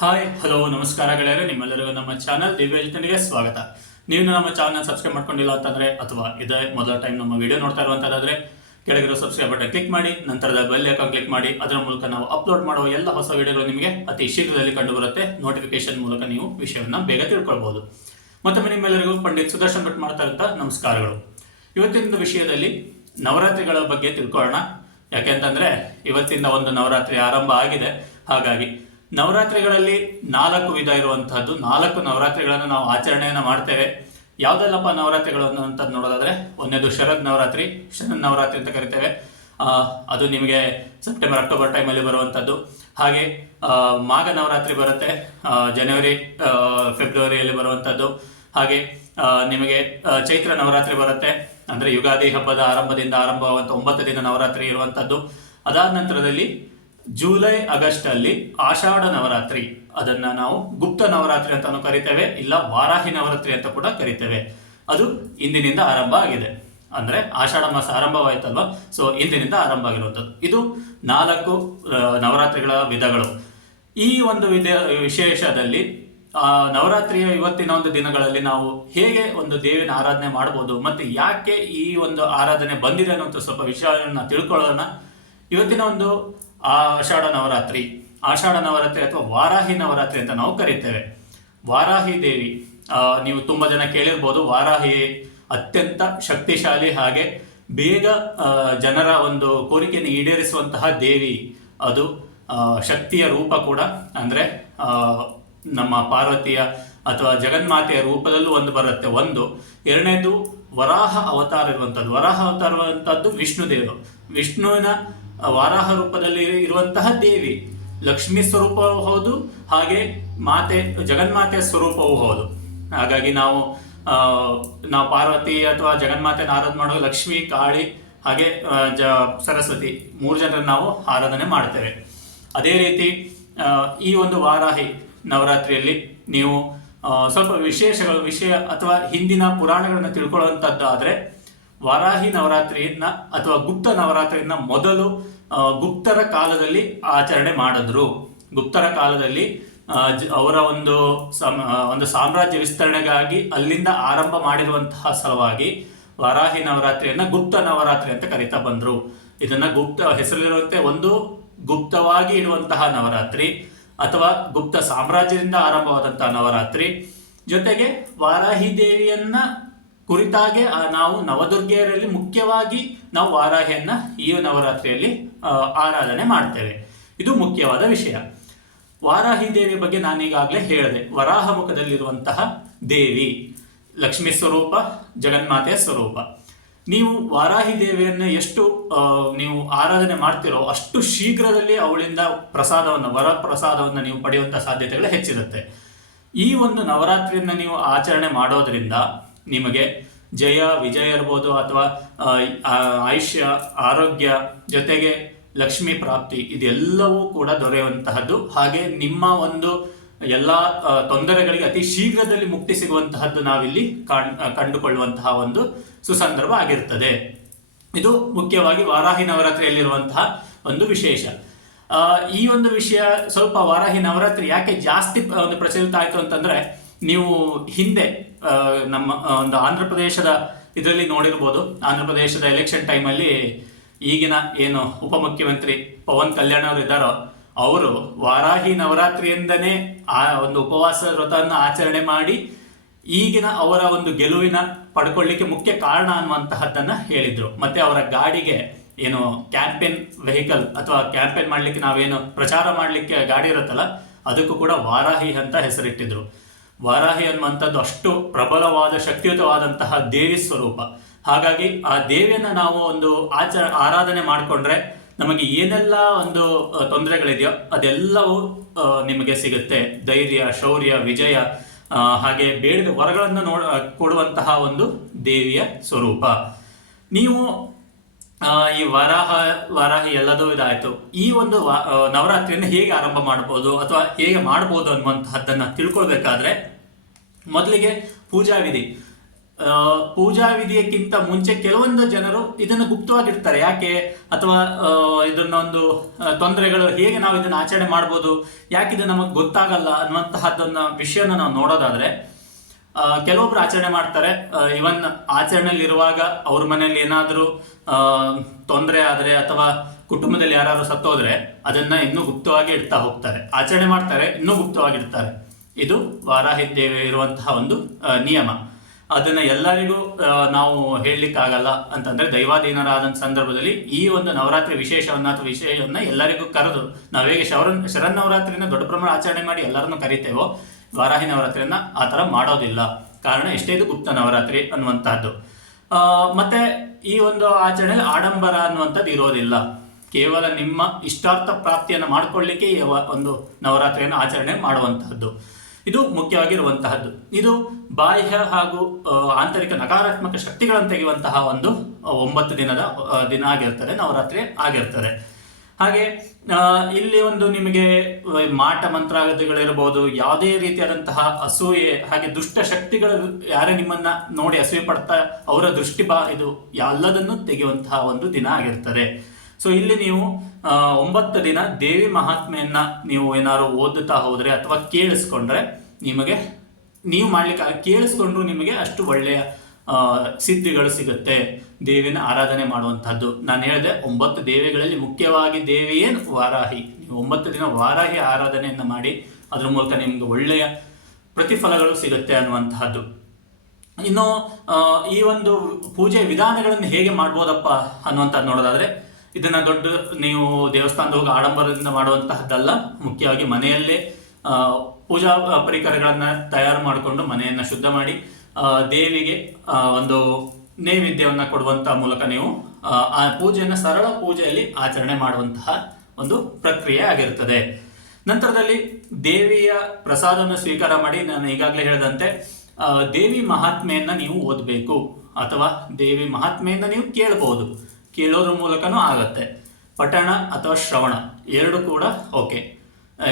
Hi hello ನಮಸ್ಕಾರ ಗೆಳೆಯರೆ, ನಿಮ್ಮೆಲ್ಲರಿಗೂ ನಮ್ಮ ಚಾನಲ್ ದಿವ್ಯ ಯೋಜನೆಗೆ ಸ್ವಾಗತ. ನೀವು ನಮ್ಮ ಚಾನಲ್ ಸಬ್ಸ್ಕ್ರೈಬ್ ಮಾಡ್ಕೊಂಡಿಲ್ಲ ಅಂತಂದ್ರೆ, ಅಥವಾ ಇದೇ ಮೊದಲ ಟೈಮ್ ನಮ್ಮ ವಿಡಿಯೋ ನೋಡ್ತಾ ಇರುವಂತಾದ್ರೆ ಕೆಳಗಿರೋ ಸಬ್ಸ್ಕ್ರೈಬ್ ಬಟನ್ ಕ್ಲಿಕ್ ಮಾಡಿ, ನಂತರದ ಬೆಲ್ ಐಕಾನ್ ಕ್ಲಿಕ್ ಮಾಡಿ, ಅದರ ಮೂಲಕ ನಾವು ಅಪ್ಲೋಡ್ ಮಾಡುವ ಎಲ್ಲ ಹೊಸ ವಿಡಿಯೋಗಳು ನಿಮಗೆ ಅತಿ ಶೀಘ್ರದಲ್ಲಿ ಕಂಡು ಬರುತ್ತೆ ನೋಟಿಫಿಕೇಶನ್ ಮೂಲಕ ನೀವು ವಿಷಯವನ್ನು ಬೇಗ ತಿಳ್ಕೊಳ್ಬಹುದು. ಮತ್ತೊಮ್ಮೆ ನಿಮ್ಮೆಲ್ಲರಿಗೂ ಪಂಡಿತ್ ಸುದರ್ಶನ್ ಭಟ್ ಮಾಡ್ತಾ ಇರುತ್ತಾ ನಮಸ್ಕಾರಗಳು. ಇವತ್ತಿನ ವಿಷಯದಲ್ಲಿ ನವರಾತ್ರಿಗಳ ಬಗ್ಗೆ ತಿಳ್ಕೊಳ್ಳೋಣ. ಯಾಕೆಂತಂದ್ರೆ ಇವತ್ತಿಂದ ಒಂದು ನವರಾತ್ರಿ ಆರಂಭ ಆಗಿದೆ. ಹಾಗಾಗಿ ನವರಾತ್ರಿಗಳಲ್ಲಿ ನಾಲ್ಕು ವಿಧ ಇರುವಂತಹದ್ದು. ನಾಲ್ಕು ನವರಾತ್ರಿಗಳನ್ನು ನಾವು ಆಚರಣೆಯನ್ನು ಮಾಡ್ತೇವೆ. ಯಾವುದೆಲ್ಲಪ್ಪ ನವರಾತ್ರಿಗಳು ಅಂತ ನೋಡೋದಾದ್ರೆ, ಒಂದನೇದು ಶರದ್ ನವರಾತ್ರಿ ಶರದ್ ನವರಾತ್ರಿ ಅಂತ ಕರಿತೇವೆ. ಅದು ನಿಮಗೆ ಸೆಪ್ಟೆಂಬರ್, ಅಕ್ಟೋಬರ್ ಟೈಮಲ್ಲಿ ಬರುವಂಥದ್ದು ಹಾಗೆ ಮಾಘ ನವರಾತ್ರಿ ಬರುತ್ತೆ. ಜನವರಿ ಫೆಬ್ರವರಿಯಲ್ಲಿ ಬರುವಂಥದ್ದು ಹಾಗೆ ನಿಮಗೆ ಚೈತ್ರ ನವರಾತ್ರಿ ಬರುತ್ತೆ. ಅಂದ್ರೆ ಯುಗಾದಿ ಹಬ್ಬದ ಆರಂಭದಿಂದ ಆರಂಭವಾಗುವಂಥ ಒಂಬತ್ತು ದಿನ ನವರಾತ್ರಿ ಇರುವಂಥದ್ದು ಅದಾದ ನಂತರದಲ್ಲಿ ಜುಲೈ ಆಗಸ್ಟ್ ಅಲ್ಲಿ ಆಷಾಢ ನವರಾತ್ರಿ. ಅದನ್ನ ನಾವು ಗುಪ್ತ ನವರಾತ್ರಿ ಅಂತಾನು ಕರಿತೇವೆ ಇಲ್ಲ ವಾರಾಹಿ ನವರಾತ್ರಿ ಅಂತ ಕೂಡ ಕರಿತೇವೆ. ಅದು ಇಂದಿನಿಂದ ಆರಂಭ ಆಗಿದೆ. ಅಂದ್ರೆ ಆಷಾಢ ಮಾಸ ಆರಂಭವಾಯ್ತಲ್ವಾ? ಸೊ ಇಂದಿನಿಂದ ಆರಂಭ ಆಗಿರುವಂಥದ್ದು. ಇದು ನಾಲ್ಕು ನವರಾತ್ರಿಗಳ ವಿಧಗಳು. ಈ ಒಂದು ವಿಧ ವಿಶೇಷದಲ್ಲಿ ಆ, ನವರಾತ್ರಿಯ ಇವತ್ತಿನ ಒಂದು ದಿನಗಳಲ್ಲಿ ನಾವು ಹೇಗೆ ಒಂದು ದೇವಿನ ಆರಾಧನೆ ಮಾಡಬಹುದು ಮತ್ತೆ ಯಾಕೆ ಈ ಒಂದು ಆರಾಧನೆ ಬಂದಿದೆ ಅನ್ನೋ ಸ್ವಲ್ಪ ವಿಷಯವನ್ನು ತಿಳ್ಕೊಳ್ಳೋಣ. ಇವತ್ತಿನ ಒಂದು ಆಷಾಢ ನವರಾತ್ರಿ ಆಷಾಢ ನವರಾತ್ರಿ ಅಥವಾ ವಾರಾಹಿ ನವರಾತ್ರಿ ಅಂತ ನಾವು ಕರೀತೇವೆ. ವಾರಾಹಿ ದೇವಿ ನೀವು ತುಂಬಾ ಜನ ಕೇಳಿರ್ಬೋದು, ವಾರಾಹಿ ಅತ್ಯಂತ ಶಕ್ತಿಶಾಲಿ ಹಾಗೆ ಬೇಗ ಜನರ ಒಂದು ಕೋರಿಕೆಯನ್ನು ಈಡೇರಿಸುವಂತಹ ದೇವಿ ಅದು ಶಕ್ತಿಯ ರೂಪ ಕೂಡ. ಅಂದ್ರೆ ನಮ್ಮ ಪಾರ್ವತಿಯ ಅಥವಾ ಜಗನ್ಮಾತೆಯ ರೂಪದಲ್ಲೂ ಒಂದು ಬರುತ್ತೆ. ಒಂದು. ಎರಡನೇದು ವರಾಹ ಅವತಾರ ಇರುವಂಥದ್ದು. ವರಾಹ ಅವತಾರ ವಿಷ್ಣು ದೇವರು ವಿಷ್ಣುವಿನ ವಾರಾಹ ರೂಪದಲ್ಲಿ ಇರುವಂತಹ ದೇವಿ. ಲಕ್ಷ್ಮಿ ಸ್ವರೂಪವೂ ಹೌದು, ಹಾಗೆ ಮಾತೆ, ಜಗನ್ಮಾತೆಯ ಸ್ವರೂಪವೂ ಹೌದು. ಹಾಗಾಗಿ ನಾವು ನಾವು ಪಾರ್ವತಿ ಅಥವಾ ಜಗನ್ಮಾತೆ ಆರಾಧನೆ ಮಾಡುವ ಲಕ್ಷ್ಮಿ, ಕಾಳಿ, ಹಾಗೆ ಜ, ಸರಸ್ವತಿ ಮೂರು ಜನರ ನಾವು ಆರಾಧನೆ ಮಾಡ್ತೇವೆ ಅದೇ ರೀತಿ ಈ ಒಂದು ವಾರಾಹಿ ನವರಾತ್ರಿಯಲ್ಲಿ ನೀವು ಸ್ವಲ್ಪ ವಿಶೇಷಗಳು, ವಿಷಯ ಅಥವಾ ಹಿಂದಿನ ಪುರಾಣಗಳನ್ನು ತಿಳ್ಕೊಳ್ಳುವಂಥದ್ದಾದ್ರೆ ವಾರಾಹಿ ನವರಾತ್ರಿಯನ್ನ ಅಥವಾ ಗುಪ್ತ ನವರಾತ್ರಿಯನ್ನ ಮೊದಲು ಗುಪ್ತರ ಕಾಲದಲ್ಲಿ ಆಚರಣೆ ಮಾಡಿದ್ರು. ಗುಪ್ತರ ಕಾಲದಲ್ಲಿ ಅವರ ಒಂದು ಸಮ ಒಂದು ಸಾಮ್ರಾಜ್ಯ ವಿಸ್ತರಣೆಗಾಗಿ ಅಲ್ಲಿಂದ ಆರಂಭ ಮಾಡಿರುವಂತಹ ಸಲುವಾಗಿ ವಾರಾಹಿ ನವರಾತ್ರಿಯನ್ನ ಗುಪ್ತ ನವರಾತ್ರಿ ಅಂತ ಕರಿತಾ ಬಂದ್ರು. ಇದನ್ನ ಗುಪ್ತ ಹೆಸರಿರುವಂತೆ ಒಂದು ಗುಪ್ತವಾಗಿ ಇರುವಂತಹ ನವರಾತ್ರಿ ಅಥವಾ ಗುಪ್ತ ಸಾಮ್ರಾಜ್ಯದಿಂದ ಆರಂಭವಾದಂತಹ ನವರಾತ್ರಿ. ಜೊತೆಗೆ ವಾರಾಹಿ ದೇವಿಯನ್ನ ಕುರಿತಾಗೆ ನಾವು ನವದುರ್ಗೆಯರಲ್ಲಿ ಮುಖ್ಯವಾಗಿ ನಾವು ವಾರಾಹಿಯನ್ನ ಈ ನವರಾತ್ರಿಯಲ್ಲಿ ಆರಾಧನೆ ಮಾಡ್ತೇವೆ. ಇದು ಮುಖ್ಯವಾದ ವಿಷಯ. ವಾರಾಹಿ ದೇವಿ ಬಗ್ಗೆ ನಾನೀಗಾಗಲೇ ಹೇಳಿದೆ. ವರಾಹ ಮುಖದಲ್ಲಿರುವಂತಹ ದೇವಿ, ಲಕ್ಷ್ಮಿ ಸ್ವರೂಪ, ಜಗನ್ಮಾತೆಯ ಸ್ವರೂಪ. ನೀವು ವಾರಾಹಿ ದೇವಿಯನ್ನ ಎಷ್ಟು ನೀವು ಆರಾಧನೆ ಮಾಡ್ತಿರೋ ಅಷ್ಟು ಶೀಘ್ರದಲ್ಲಿ ಅವಳಿಂದ ಪ್ರಸಾದವನ್ನು ವರ ಪ್ರಸಾದವನ್ನು ನೀವು ಪಡೆಯುವಂಥ ಸಾಧ್ಯತೆಗಳು ಹೆಚ್ಚಿರುತ್ತೆ. ಈ ಒಂದು ನವರಾತ್ರಿಯನ್ನು ನೀವು ಆಚರಣೆ ಮಾಡೋದ್ರಿಂದ ನಿಮಗೆ ಜಯ, ವಿಜಯ ಇರ್ಬೋದು ಅಥವಾ ಆಯುಷ್ಯ, ಆರೋಗ್ಯ ಜೊತೆಗೆ ಲಕ್ಷ್ಮಿ ಪ್ರಾಪ್ತಿ ಇದೆಲ್ಲವೂ ಕೂಡ ದೊರೆಯುವಂತಹದ್ದು. ಹಾಗೆ ನಿಮ್ಮ ಒಂದು ಎಲ್ಲ ತೊಂದರೆಗಳಿಗೆ ಅತಿ ಶೀಘ್ರದಲ್ಲಿ ಮುಕ್ತಿ ಸಿಗುವಂತಹದ್ದು ನಾವಿಲ್ಲಿ ಕಂಡುಕೊಳ್ಳುವಂತಹ ಒಂದು ಸುಸಂದರ್ಭ ಆಗಿರ್ತದೆ. ಇದು ಮುಖ್ಯವಾಗಿ ವಾರಾಹಿ ನವರಾತ್ರಿಯಲ್ಲಿರುವಂತಹ ಒಂದು ವಿಶೇಷ. ಈ ಒಂದು ವಿಷಯ ಸ್ವಲ್ಪ ವಾರಾಹಿ ನವರಾತ್ರಿ ಯಾಕೆ ಜಾಸ್ತಿ ಒಂದು ಪ್ರಚಲಿತ ಆಯಿತು ಅಂತಂದ್ರೆ ನೀವು ಹಿಂದೆ ನಮ್ಮ ಒಂದು ಆಂಧ್ರ ಪ್ರದೇಶದ ಇದರಲ್ಲಿ ನೋಡಿರ್ಬೋದು. ಆಂಧ್ರ ಪ್ರದೇಶದ ಎಲೆಕ್ಷನ್ ಟೈಮಲ್ಲಿ ಈಗಿನ ಏನು ಉಪಮುಖ್ಯಮಂತ್ರಿ ಪವನ್ ಕಲ್ಯಾಣ್ ಅವರು ಇದ್ದಾರೋ, ಅವರು ವಾರಾಹಿ ನವರಾತ್ರಿಯಿಂದನೇ ಆ ಒಂದು ಉಪವಾಸ ವ್ರತವನ್ನು ಆಚರಣೆ ಮಾಡಿ ಈಗಿನ ಅವರ ಒಂದು ಗೆಲುವಿನ ಪಡ್ಕೊಳ್ಳಿಕ್ಕೆ ಮುಖ್ಯ ಕಾರಣ ಅನ್ನುವಂತಹದ್ದನ್ನು ಹೇಳಿದ್ರು. ಮತ್ತೆ ಅವರ ಗಾಡಿಗೆ ಏನು ಕ್ಯಾಂಪೇನ್ ವೆಹಿಕಲ್ ಅಥವಾ ಕ್ಯಾಂಪೇನ್ ಮಾಡಲಿಕ್ಕೆ ನಾವೇನು ಪ್ರಚಾರ ಮಾಡಲಿಕ್ಕೆ ಗಾಡಿ ಇರುತ್ತಲ್ಲ, ಅದಕ್ಕೂ ಕೂಡ ವಾರಾಹಿ ಅಂತ ಹೆಸರಿಟ್ಟಿದ್ರು. ವಾರಾಹಿ ಅನ್ನುವಂಥದ್ದು ಅಷ್ಟು ಪ್ರಬಲವಾದ, ಶಕ್ತಿಯುತವಾದಂತಹ ದೇವಿ ಸ್ವರೂಪ. ಹಾಗಾಗಿ ಆ ದೇವಿಯನ್ನು ನಾವು ಒಂದು ಆಚರ, ಆರಾಧನೆ ಮಾಡಿಕೊಂಡ್ರೆ ನಮಗೆ ಏನೆಲ್ಲ ಒಂದು ತೊಂದರೆಗಳಿದೆಯೋ ಅದೆಲ್ಲವೂ ನಿಮಗೆ ಸಿಗುತ್ತೆ. ಧೈರ್ಯ, ಶೌರ್ಯ, ವಿಜಯ ಹಾಗೆ ಬೇಡಿದ ವರಗಳನ್ನು ನೋಡ, ಕೊಡುವಂತಹ ಒಂದು ದೇವಿಯ ಸ್ವರೂಪ. ನೀವು ಈ ವರಾಹ ವರಾಹ ಎಲ್ಲದೂ ಇದಾಯಿತು. ಈ ಒಂದು ನವರಾತ್ರಿಯನ್ನು ಹೇಗೆ ಆರಂಭ ಮಾಡಬಹುದು ಅಥವಾ ಹೇಗೆ ಮಾಡಬಹುದು ಅನ್ನುವಂತಹದ್ದನ್ನ ತಿಳ್ಕೊಳ್ಬೇಕಾದ್ರೆ ಮೊದಲಿಗೆ ಪೂಜಾ ವಿಧಿ. ಪೂಜಾ ವಿಧಿಯಕ್ಕಿಂತ ಮುಂಚೆ ಕೆಲವೊಂದು ಜನರು ಇದನ್ನು ಗುಪ್ತವಾಗಿರ್ತಾರೆ. ಯಾಕೆ? ಅಥವಾ ಇದನ್ನ ಒಂದು ತೊಂದರೆಗಳು ಹೇಗೆ ನಾವು ಇದನ್ನು ಆಚರಣೆ ಮಾಡ್ಬೋದು? ಯಾಕೆ ಇದು ನಮಗೆ ಗೊತ್ತಾಗಲ್ಲ ಅನ್ನುವಂತಹದ್ದನ್ನ ವಿಷಯನ ನಾವು ನೋಡೋದಾದ್ರೆ ಕೆಲವೊಬ್ರು ಆಚರಣೆ ಮಾಡ್ತಾರೆ. ಇವನ್ ಆಚರಣೆಯಲ್ಲಿರುವಾಗ ಅವ್ರ ಮನೆಯಲ್ಲಿ ಏನಾದರೂ ತೊಂದರೆ ಆದರೆ ಅಥವಾ ಕುಟುಂಬದಲ್ಲಿ ಯಾರಾದರೂ ಸತ್ತೋದ್ರೆ ಅದನ್ನ ಇನ್ನೂ ಗುಪ್ತವಾಗಿ ಇಡ್ತಾ ಹೋಗ್ತಾರೆ. ಆಚರಣೆ ಮಾಡ್ತಾರೆ ಇನ್ನೂ ಗುಪ್ತವಾಗಿ ಇಡ್ತಾರೆ. ಇದು ವಾರಾಹಿ ದೇವಿ ಇರುವಂತಹ ಒಂದು ನಿಯಮ. ಅದನ್ನ ಎಲ್ಲರಿಗೂ ನಾವು ಹೇಳಲಿಕ್ಕಾಗಲ್ಲ ಅಂತಂದ್ರೆ ದೈವಾಧೀನರಾದ ಸಂದರ್ಭದಲ್ಲಿ ಈ ಒಂದು ನವರಾತ್ರಿ ವಿಶೇಷವನ್ನ ಅಥವಾ ವಿಷಯವನ್ನ ಎಲ್ಲರಿಗೂ ಕರೆದು ನಾವು ಹೇಗೆ ಶರನ್ ಶರನ್ನವರಾತ್ರಿನ ದೊಡ್ಡ ಪ್ರಮಾಣ ಆಚರಣೆ ಮಾಡಿ ಎಲ್ಲರನ್ನು ಕರಿತೇವೋ ವಾರಾಹಿ ನವರಾತ್ರಿಯನ್ನ ಆ ಥರ ಮಾಡೋದಿಲ್ಲ. ಕಾರಣ ಎಷ್ಟೇ ಇದು ಗುಪ್ತ ನವರಾತ್ರಿ ಅನ್ನುವಂತಹದ್ದು. ಆ, ಮತ್ತೆ ಈ ಒಂದು ಆಚರಣೆಯಲ್ಲಿ ಆಡಂಬರ ಅನ್ನುವಂಥದ್ದು ಇರೋದಿಲ್ಲ. ಕೇವಲ ನಿಮ್ಮ ಇಷ್ಟಾರ್ಥ ಪ್ರಾಪ್ತಿಯನ್ನು ಮಾಡಿಕೊಳ್ಳಿಕ್ಕೆ ಒಂದು ನವರಾತ್ರಿಯನ್ನು ಆಚರಣೆ ಮಾಡುವಂತಹದ್ದು. ಇದು ಮುಖ್ಯವಾಗಿರುವಂತಹದ್ದು. ಇದು ಬಾಹ್ಯ ಹಾಗೂ ಆಂತರಿಕ ನಕಾರಾತ್ಮಕ ಶಕ್ತಿಗಳನ್ನು ತೆಗೆಯುವಂತಹ ಒಂದು ಒಂಬತ್ತು ದಿನದ ದಿನ ಆಗಿರ್ತದೆ, ನವರಾತ್ರಿ ಆಗಿರ್ತದೆ. ಹಾಗೆ ಇಲ್ಲಿ ಒಂದು ನಿಮಗೆ ಮಾಟ ಮಂತ್ರಾಗತಿಗಳಿರಬಹುದು ಯಾವುದೇ ರೀತಿಯಾದಂತಹ ಅಸೂಯೆ, ಹಾಗೆ ದುಷ್ಟ ಶಕ್ತಿಗಳು ಯಾರೇ ನಿಮ್ಮನ್ನ ನೋಡಿ ಅಸೂಯೆ ಪಡ್ತಾ ಅವರ ದೃಷ್ಟಿ ಬಾ, ಇದು ಎಲ್ಲದನ್ನು ತೆಗೆಯುವಂತಹ ಒಂದು ದಿನ ಆಗಿರ್ತದೆ. ಸೊ ಇಲ್ಲಿ ನೀವು ಒಂಬತ್ತು ದಿನ ದೇವಿ ಮಹಾತ್ಮೆಯನ್ನ ನೀವು ಏನಾದ್ರು ಓದುತ್ತಾ ಹೋದ್ರೆ ಅಥವಾ ಕೇಳಿಸ್ಕೊಂಡ್ರೆ ನಿಮಗೆ, ನೀವು ಮಾಡ್ಲಿಕ್ಕೆ ಕೇಳಿಸ್ಕೊಂಡ್ರು ನಿಮಗೆ ಅಷ್ಟು ಒಳ್ಳೆಯ ಸಿದ್ಧಿಗಳು ಸಿಗುತ್ತೆ. ದೇವಿನ ಆರಾಧನೆ ಮಾಡುವಂಥದ್ದು. ನಾನು ಹೇಳಿದೆ, ಒಂಬತ್ತು ದೇವಿಗಳಲ್ಲಿ ಮುಖ್ಯವಾಗಿ ದೇವಿಯೇ ವಾರಾಹಿ. ನೀವು ಒಂಬತ್ತು ದಿನ ವಾರಾಹಿ ಆರಾಧನೆಯನ್ನು ಮಾಡಿ, ಅದರ ಮೂಲಕ ನಿಮ್ಗೆ ಒಳ್ಳೆಯ ಪ್ರತಿಫಲಗಳು ಸಿಗುತ್ತೆ ಅನ್ನುವಂತಹದ್ದು ಇನ್ನು ಈ ಒಂದು ಪೂಜೆ ವಿಧಾನಗಳನ್ನು ಹೇಗೆ ಮಾಡ್ಬೋದಪ್ಪ ಅನ್ನುವಂಥದ್ದು ನೋಡೋದಾದ್ರೆ, ಇದನ್ನ ದೊಡ್ಡ, ನೀವು ದೇವಸ್ಥಾನದ ಹೋಗಿ ಆಡಂಬರದಿಂದ ಮಾಡುವಂತಹದ್ದಲ್ಲ. ಮುಖ್ಯವಾಗಿ ಮನೆಯಲ್ಲೇ ಪೂಜಾ ಪರಿಕರಗಳನ್ನು ತಯಾರು ಮಾಡಿಕೊಂಡು ಮನೆಯನ್ನ ಶುದ್ಧ ಮಾಡಿ ದೇವಿಗೆ ಒಂದು ನೈವೇದ್ಯವನ್ನ ಕೊಡುವಂತಹ ಮೂಲಕ ನೀವು ಆ, ಪೂಜೆಯನ್ನು ಸರಳ ಪೂಜೆಯಲ್ಲಿ ಆಚರಣೆ ಮಾಡುವಂತಹ ಒಂದು ಪ್ರಕ್ರಿಯೆ ಆಗಿರುತ್ತದೆ. ನಂತರದಲ್ಲಿ ದೇವಿಯ ಪ್ರಸಾದವನ್ನು ಸ್ವೀಕಾರ ಮಾಡಿ ನಾನು ಈಗಾಗಲೇ ಹೇಳಿದಂತೆ ದೇವಿ ಮಹಾತ್ಮೆಯನ್ನ ನೀವು ಓದಬೇಕು ಅಥವಾ ದೇವಿ ಮಹಾತ್ಮೆಯನ್ನ ನೀವು ಕೇಳಬಹುದು ಕೇಳೋದ್ರ ಮೂಲಕನೂ ಆಗತ್ತೆ. ಪಠಣ ಅಥವಾ ಶ್ರವಣ ಎರಡು ಕೂಡ ಓಕೆ.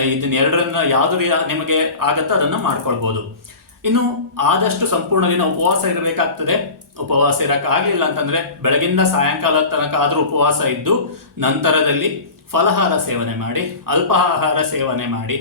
ಇದನ್ನ ಎರಡರನ್ನ ಯಾವ್ದು ನಿಮಗೆ ಆಗತ್ತೋ ಅದನ್ನ ಮಾಡ್ಕೊಳ್ಬಹುದು ಇನ್ನು ಆದಷ್ಟು ಸಂಪೂರ್ಣ ದಿನ ಉಪವಾಸ ಇರಬೇಕಾಗ್ತದೆ. ಉಪವಾಸ ಇರಕ್ಕೆ ಆಗಲಿಲ್ಲ ಅಂತಂದ್ರೆ ಬೆಳಗಿಂದ ಸಾಯಂಕಾಲ ತನಕ ಆದರೂ ಉಪವಾಸ ಇದ್ದು ನಂತರದಲ್ಲಿ ಫಲಹಾರ ಸೇವನೆ ಮಾಡಿ, ಅಲ್ಪಾಹಾರ ಸೇವನೆ ಮಾಡಿ.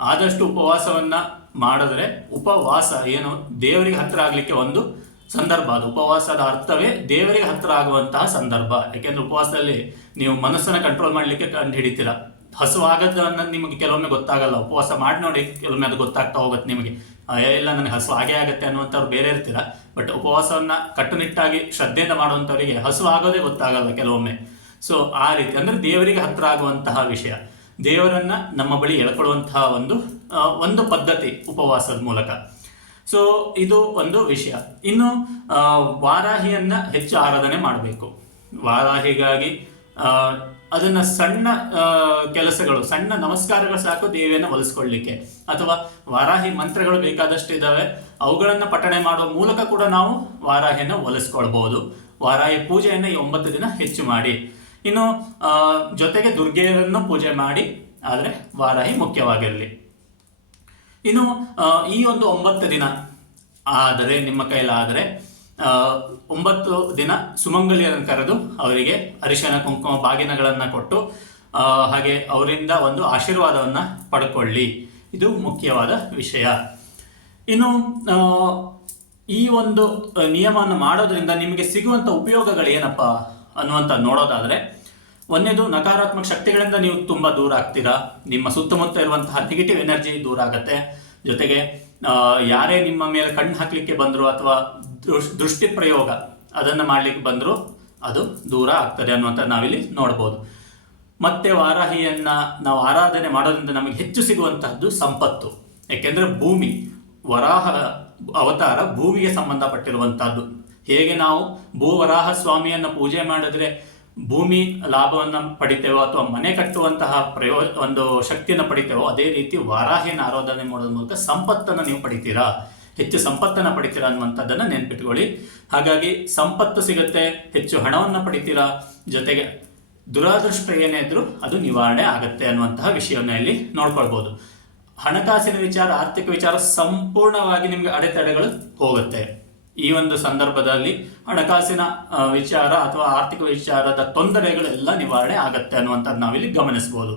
ಆದಷ್ಟು ಉಪವಾಸವನ್ನ ಮಾಡಿದ್ರೆ ಉಪವಾಸ ಏನು ದೇವರಿಗೆ ಹತ್ರ ಆಗ್ಲಿಕ್ಕೆ ಒಂದು ಸಂದರ್ಭ. ಅದು ಉಪವಾಸದ ಅರ್ಥವೇ ದೇವರಿಗೆ ಹತ್ರ ಆಗುವಂತಹ ಸಂದರ್ಭ. ಯಾಕೆಂದ್ರೆ ಉಪವಾಸದಲ್ಲಿ ನೀವು ಮನಸ್ಸನ್ನ ಕಂಟ್ರೋಲ್ ಮಾಡ್ಲಿಕ್ಕೆ ಕಂಡು ಹಿಡಿತೀರ. ಹಸುವಾಗದ ಅನ್ನೋದು ನಿಮಗೆ ಕೆಲವೊಮ್ಮೆ ಗೊತ್ತಾಗಲ್ಲ. ಉಪವಾಸ ಮಾಡಿ ನೋಡಿ ಕೆಲವೊಮ್ಮೆ ಅದು ಗೊತ್ತಾಗ್ತಾ ಹೋಗುತ್ತೆ ನಿಮಗೆ. ಇಲ್ಲ, ನನಗೆ ಹಸು ಆಗೇ ಆಗುತ್ತೆ ಅನ್ನುವಂಥವ್ರು ಬೇರೆ ಇರ್ತೀರ? ಬಟ್ ಉಪವಾಸವನ್ನ ಕಟ್ಟುನಿಟ್ಟಾಗಿ ಶ್ರದ್ಧೆಯಿಂದ ಮಾಡುವಂಥವರಿಗೆ ಹಸು ಆಗೋದೇ ಗೊತ್ತಾಗಲ್ಲ ಕೆಲವೊಮ್ಮೆ. ಸೊ ಆ ರೀತಿ, ಅಂದ್ರೆ ದೇವರಿಗೆ ಹತ್ರ ಆಗುವಂತಹ ವಿಷಯ. ದೇವರನ್ನ ನಮ್ಮ ಬಳಿ ಎಳ್ಕೊಳ್ಳುವಂತಹ ಒಂದು ಒಂದು ಪದ್ಧತಿ ಉಪವಾಸದ ಮೂಲಕ. ಸೊ ಇದು ಒಂದು ವಿಷಯ. ಇನ್ನು ವಾರಾಹಿಯನ್ನು ಹೆಚ್ಚು ಆರಾಧನೆ ಮಾಡಬೇಕು. ವಾರಾಹಿಗಾಗಿ ಅದನ್ನ ಸಣ್ಣ ಕೆಲಸಗಳು, ಸಣ್ಣ ನಮಸ್ಕಾರಗಳು ಸಾಕು ದೇವಿಯನ್ನು ಒಲಿಸ್ಕೊಳ್ಳಿಕ್ಕೆ. ಅಥವಾ ವಾರಾಹಿ ಮಂತ್ರಗಳು ಬೇಕಾದಷ್ಟು ಇದ್ದಾವೆ ಅವುಗಳನ್ನ ಪಠಣೆ ಮಾಡುವ ಮೂಲಕ ಕೂಡ ನಾವು ವಾರಾಹಿಯನ್ನು ಒಲಿಸ್ಕೊಳ್ಬಹುದು ವಾರಾಹಿ ಪೂಜೆಯನ್ನ ಈ ಒಂಬತ್ತು ದಿನ ಹೆಚ್ಚು ಮಾಡಿ. ಇನ್ನು ಜೊತೆಗೆ ದುರ್ಗೆಯರನ್ನು ಪೂಜೆ ಮಾಡಿ, ಆದರೆ ವಾರಾಹಿ ಮುಖ್ಯವಾಗಿರಲಿ. ಇನ್ನು ಈ ಒಂದು ಒಂಬತ್ತು ದಿನ, ಆದರೆ, ನಿಮ್ಮ ಕೈಲಾದರೆ ಒಂಬತ್ತು ದಿನ ಸುಮಂಗಲಿಯನ್ನು ಕರೆದು ಅವರಿಗೆ ಅರಿಶಿನ, ಕುಂಕುಮ, ಬಾಗಿನಗಳನ್ನು ಕೊಟ್ಟು ಹಾಗೆ ಅವರಿಂದ ಒಂದು ಆಶೀರ್ವಾದವನ್ನು ಪಡ್ಕೊಳ್ಳಿ. ಇದು ಮುಖ್ಯವಾದ ವಿಷಯ. ಇನ್ನು ಈ ಒಂದು ನಿಯಮವನ್ನು ಮಾಡೋದ್ರಿಂದ ನಿಮಗೆ ಸಿಗುವಂಥ ಉಪಯೋಗಗಳು ಏನಪ್ಪ ಅನ್ನುವಂಥ ನೋಡೋದಾದರೆ, ಒಂದೇದು ನಕಾರಾತ್ಮಕ ಶಕ್ತಿಗಳಿಂದ ನೀವು ತುಂಬ ದೂರ ಆಗ್ತೀರಾ. ನಿಮ್ಮ ಸುತ್ತಮುತ್ತ ಇರುವಂತಹ ನೆಗೆಟಿವ್ ಎನರ್ಜಿ ದೂರ ಆಗತ್ತೆ. ಜೊತೆಗೆ ಯಾರೇ ನಿಮ್ಮ ಮೇಲೆ ಕಣ್ಣು ಹಾಕ್ಲಿಕ್ಕೆ ಬಂದರು ಅಥವಾ ದೃಷ್ಟಿ ಪ್ರಯೋಗ. ಅದನ್ನು ಮಾಡ್ಲಿಕ್ಕೆ ಬಂದರೂ ಅದು ದೂರ ಆಗ್ತದೆ ಅನ್ನುವಂಥ ನಾವಿಲ್ಲಿ ನೋಡ್ಬೋದು. ಮತ್ತೆ ವಾರಾಹಿಯನ್ನು ನಾವು ಆರಾಧನೆ ಮಾಡೋದ್ರಿಂದ ನಮಗೆ ಹೆಚ್ಚು ಸಿಗುವಂತಹದ್ದು ಸಂಪತ್ತು. ಯಾಕೆಂದ್ರೆ ಭೂಮಿ, ವರಾಹ, ಅವತಾರ ಭೂಮಿಗೆ ಸಂಬಂಧಪಟ್ಟಿರುವಂಥದ್ದು ಹೇಗೆ ನಾವು ಭೂ ವರಾಹ ಸ್ವಾಮಿಯನ್ನು ಪೂಜೆ ಮಾಡಿದ್ರೆ ಭೂಮಿ ಲಾಭವನ್ನ ಪಡಿತೇವೋ ಅಥವಾ ಮನೆ ಕಟ್ಟುವಂತಹ ಪ್ರಯೋ, ಒಂದು ಶಕ್ತಿಯನ್ನು ಪಡಿತೇವೋ, ಅದೇ ರೀತಿ ವಾರಾಹಿಯನ್ನು ಆರಾಧನೆ ಮಾಡೋದ್ರ ಮೂಲಕ ಸಂಪತ್ತನ್ನು ನೀವು ಪಡಿತೀರಾ? ಹೆಚ್ಚು ಸಂಪತ್ತನ್ನು ಪಡಿತೀರಾ ಅನ್ನುವಂಥದ್ದನ್ನು ನೆನ್ಪಿಟ್ಕೊಳ್ಳಿ. ಹಾಗಾಗಿ ಸಂಪತ್ತು ಸಿಗುತ್ತೆ, ಹೆಚ್ಚು ಹಣವನ್ನು ಪಡಿತೀರಾ, ಜೊತೆಗೆ ದುರಾದೃಷ್ಟ ಏನೇ ಇದ್ರೂ ಅದು ನಿವಾರಣೆ ಆಗುತ್ತೆ ಅನ್ನುವಂತಹ ವಿಷಯವನ್ನ ಇಲ್ಲಿ ನೋಡ್ಕೊಳ್ಬೋದು. ಹಣಕಾಸಿನ ವಿಚಾರ, ಆರ್ಥಿಕ ವಿಚಾರ ಸಂಪೂರ್ಣವಾಗಿ ನಿಮಗೆ ಅಡೆತಡೆಗಳು ಹೋಗುತ್ತೆ. ಈ ಒಂದು ಸಂದರ್ಭದಲ್ಲಿ ಹಣಕಾಸಿನ ವಿಚಾರ ಅಥವಾ ಆರ್ಥಿಕ ವಿಚಾರದ ತೊಂದರೆಗಳೆಲ್ಲ ನಿವಾರಣೆ ಆಗತ್ತೆ ಅನ್ನುವಂಥದ್ದು ನಾವಿಲ್ಲಿ ಗಮನಿಸಬಹುದು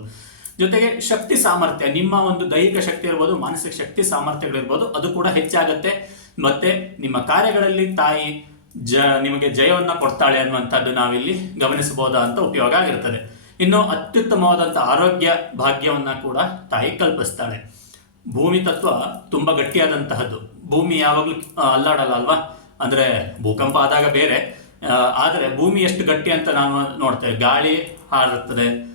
ಜೊತೆಗೆ ಶಕ್ತಿ ಸಾಮರ್ಥ್ಯ. ನಿಮ್ಮ ಒಂದು ದೈಹಿಕ ಶಕ್ತಿ ಇರ್ಬೋದು, ಮಾನಸಿಕ ಶಕ್ತಿ ಸಾಮರ್ಥ್ಯಗಳಿರ್ಬೋದು, ಅದು ಕೂಡ ಹೆಚ್ಚಾಗುತ್ತೆ. ಮತ್ತೆ ನಿಮ್ಮ ಕಾರ್ಯಗಳಲ್ಲಿ ತಾಯಿ ಜ, ನಿಮಗೆ ಜಯವನ್ನ ಕೊಡ್ತಾಳೆ ಅನ್ನುವಂಥದ್ದು ನಾವಿಲ್ಲಿ ಗಮನಿಸಬಹುದಾದಂಥ ಉಪಯೋಗ ಆಗಿರ್ತದೆ. ಇನ್ನು ಅತ್ಯುತ್ತಮವಾದಂಥ ಆರೋಗ್ಯ ಭಾಗ್ಯವನ್ನ ಕೂಡ ತಾಯಿ ಕಲ್ಪಿಸ್ತಾಳೆ. ಭೂಮಿ ತತ್ವ ತುಂಬಾ ಗಟ್ಟಿಯಾದಂತಹದ್ದು. ಭೂಮಿ ಯಾವಾಗಲೂ ಅಲ್ಲಾಡಲ್ಲ ಅಲ್ವಾ? ಅಂದ್ರೆ ಭೂಕಂಪ ಆದಾಗ ಬೇರೆ. ಆದರೆ ಭೂಮಿ ಎಷ್ಟು ಗಟ್ಟಿ ಅಂತ ನಾವು ನೋಡ್ತೇವೆ. ಗಾಳಿ ಹಾರುತ್ತದೆ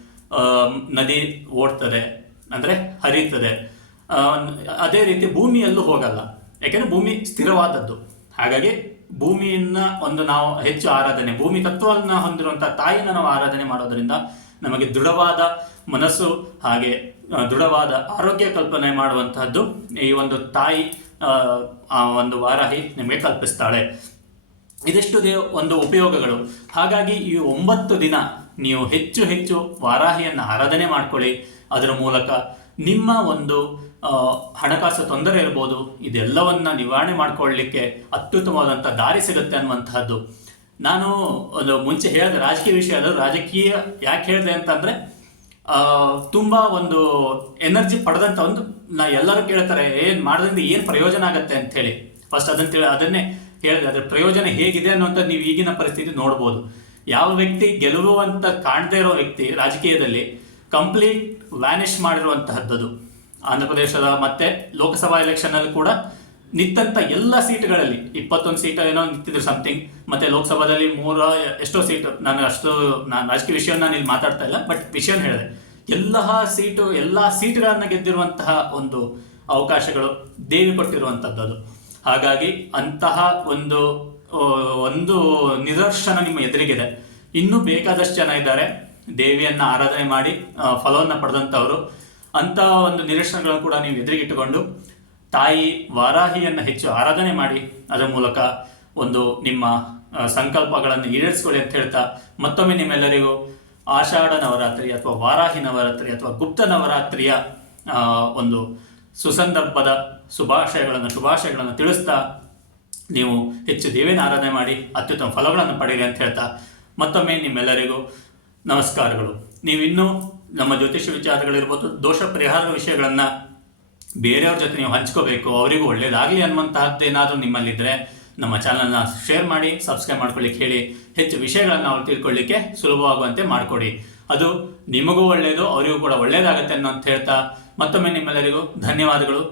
ನದಿ ಓಡ್ತದೆ ಅಂದರೆ ಹರಿಯುತ್ತದೆ. ಅದೇ ರೀತಿ ಭೂಮಿಯಲ್ಲೂ ಹೋಗಲ್ಲ. ಯಾಕೆಂದರೆ ಭೂಮಿ ಸ್ಥಿರವಾದದ್ದು. ಹಾಗಾಗಿ ಭೂಮಿಯನ್ನು ಒಂದು ನಾವು ಹೆಚ್ಚು ಆರಾಧನೆ ಭೂಮಿ ತತ್ವವನ್ನು ಹೊಂದಿರುವಂಥ ತಾಯಿನ ನಾವು ಆರಾಧನೆ ಮಾಡೋದರಿಂದ ನಮಗೆ ದೃಢವಾದ ಮನಸ್ಸು ಹಾಗೆ ದೃಢವಾದ ಆರೋಗ್ಯ ಕಲ್ಪನೆ ಮಾಡುವಂತಹದ್ದು ಈ ಒಂದು ತಾಯಿ ಆ, ಒಂದು ವಾರಾಹಿ ನಿಮಗೆ ಕಲ್ಪಿಸ್ತಾಳೆ. ಇದಿಷ್ಟು ಒಂದು ಉಪಯೋಗಗಳು. ಹಾಗಾಗಿ ಈ ಒಂಬತ್ತು ದಿನ ನೀವು ಹೆಚ್ಚು ಹೆಚ್ಚು ವಾರಾಹಿಯನ್ನು ಆರಾಧನೆ ಮಾಡ್ಕೊಳ್ಳಿ. ಅದರ ಮೂಲಕ ನಿಮ್ಮ ಒಂದು ಹಣಕಾಸು ತೊಂದರೆ ಇರ್ಬೋದು, ಇದೆಲ್ಲವನ್ನ ನಿವಾರಣೆ ಮಾಡಿಕೊಳ್ಳಲಿಕ್ಕೆ ಅತ್ಯುತ್ತಮವಾದಂಥ ದಾರಿ ಸಿಗುತ್ತೆ ಅನ್ನುವಂಥದ್ದು ನಾನು ಒಂದು ಮುಂಚೆ ಹೇಳಿದ ರಾಜಕೀಯ ವಿಷಯ ಅದು. ರಾಜಕೀಯ ಯಾಕೆ ಹೇಳಿದೆ ಅಂತಂದರೆ ತುಂಬ ಒಂದು ಎನರ್ಜಿ ಪಡೆದಂಥ ಒಂದು, ನಾ ಎಲ್ಲರೂ ಕೇಳ್ತಾರೆ ಏನು ಮಾಡೋದ್ರಿಂದ ಏನು ಪ್ರಯೋಜನ ಆಗುತ್ತೆ? ಅಂತ ಹೇಳಿ. ಫಸ್ಟ್ ಅದನ್ನ ಅದನ್ನೇ ಹೇಳಿದೆ ಅದರ ಪ್ರಯೋಜನ ಹೇಗಿದೆ ಅನ್ನುವಂಥದ್ದು ನೀವು ಈಗಿನ ಪರಿಸ್ಥಿತಿ ನೋಡ್ಬೋದು. ಯಾವ ವ್ಯಕ್ತಿ ಗೆಲುವು ಅಂತ ಇರೋ ವ್ಯಕ್ತಿ ರಾಜಕೀಯದಲ್ಲಿ ಕಂಪ್ಲೀಟ್ ವ್ಯಾನಿಶ್ ಮಾಡಿರುವಂತಹದ್ದು ಆಂಧ್ರ ಪ್ರದೇಶದ ಮತ್ತೆ ಲೋಕಸಭಾ ಎಲೆಕ್ಷನ್ ಅಲ್ಲಿ ಕೂಡ ನಿತ್ತಂತ ಎಲ್ಲ ಸೀಟ್ಗಳಲ್ಲಿ, ಇಪ್ಪತ್ತೊಂದು ಸೀಟ್ ಏನೋ ನಿಂತಿದ್ರು ಸಮಥಿಂಗ್ ಮತ್ತೆ ಲೋಕಸಭಾದಲ್ಲಿ ಮೂರ ಎಷ್ಟೋ ಸೀಟ್. ನಾನು ಅಷ್ಟು ನಾನು ರಾಜಕೀಯ ವಿಷಯ ನಾನು ಇಲ್ಲಿ ಮಾತಾಡ್ತಾ ಇಲ್ಲ ಬಟ್ ವಿಷಯ ಹೇಳಿದೆ. ಎಲ್ಲ ಸೀಟು, ಎಲ್ಲ ಸೀಟ್ಗಳನ್ನ ಗೆದ್ದಿರುವಂತಹ ಒಂದು ಅವಕಾಶಗಳು ದೇವಿ ಕೊಟ್ಟಿರುವಂಥದ್ದು ಹಾಗಾಗಿ ಅಂತಹ ಒಂದು ಒಂದು ನಿದರ್ಶನ ನಿಮ್ಮ ಎದುರಿಗಿದೆ. ಇನ್ನೂ ಬೇಕಾದಷ್ಟು ಜನ ಇದ್ದಾರೆ. ದೇವಿಯನ್ನ ಆರಾಧನೆ ಮಾಡಿ ಫಲವನ್ನು ಪಡೆದಂಥವರು. ಅಂತ ಒಂದು ನಿದರ್ಶನಗಳನ್ನು ಕೂಡ ನೀವು ಎದುರಿಗಿಟ್ಟುಕೊಂಡು, ತಾಯಿ ವಾರಾಹಿಯನ್ನು ಹೆಚ್ಚು ಆರಾಧನೆ ಮಾಡಿ, ಅದರ ಮೂಲಕ ಒಂದು ನಿಮ್ಮ ಸಂಕಲ್ಪಗಳನ್ನು ಈಡೇರಿಸಿಕೊಳ್ಳಿ ಅಂತ ಹೇಳ್ತಾ ಮತ್ತೊಮ್ಮೆ ನಿಮ್ಮೆಲ್ಲರಿಗೂ ಆಷಾಢ ನವರಾತ್ರಿ ಅಥವಾ ವಾರಾಹಿ ನವರಾತ್ರಿ ಅಥವಾ ಗುಪ್ತ ನವರಾತ್ರಿಯ ಒಂದು ಸುಸಂದರ್ಭದ ಶುಭಾಶಯಗಳನ್ನು ಶುಭಾಶಯಗಳನ್ನು ತಿಳಿಸ್ತಾ ನೀವು ಹೆಚ್ಚು ದೇವಿನ ಆರಾಧನೆ ಮಾಡಿ ಅತ್ಯುತ್ತಮ ಫಲಗಳನ್ನು ಪಡೆಯಿರಿ ಅಂತ ಹೇಳ್ತಾ ಮತ್ತೊಮ್ಮೆ ನಿಮ್ಮೆಲ್ಲರಿಗೂ ನಮಸ್ಕಾರಗಳು. ನೀವಿನ್ನೂ ನಮ್ಮ ಜ್ಯೋತಿಷ್ಯ ವಿಚಾರಗಳಿರ್ಬೋದು, ದೋಷ ಪರಿಹಾರ ವಿಷಯಗಳನ್ನು ಬೇರೆಯವ್ರ ಜೊತೆ ನೀವು ಹಂಚ್ಕೋಬೇಕು, ಅವರಿಗೂ ಒಳ್ಳೇದಾಗಲಿ ಅನ್ನುವಂತಹದ್ದು ಏನಾದರೂ ನಿಮ್ಮಲ್ಲಿದ್ದರೆ ನಮ್ಮ ಚಾನಲ್ನ ಶೇರ್ ಮಾಡಿ, ಸಬ್ಸ್ಕ್ರೈಬ್ ಮಾಡ್ಕೊಳ್ಳಿಕ್ಕೆ ಹೇಳಿ, ಹೆಚ್ಚು ವಿಷಯಗಳನ್ನು ಅವ್ರು ತಿಳ್ಕೊಳ್ಳಿಕ್ಕೆ ಸುಲಭವಾಗುವಂತೆ ಮಾಡಿಕೊಡಿ. ಅದು ನಿಮಗೂ ಒಳ್ಳೆಯದು ಅವರಿಗೂ ಕೂಡ ಒಳ್ಳೆಯದಾಗತ್ತೆ ಅನ್ನೋ ಅಂತ ಹೇಳ್ತಾ ಮತ್ತೊಮ್ಮೆ ನಿಮ್ಮೆಲ್ಲರಿಗೂ ಧನ್ಯವಾದಗಳು.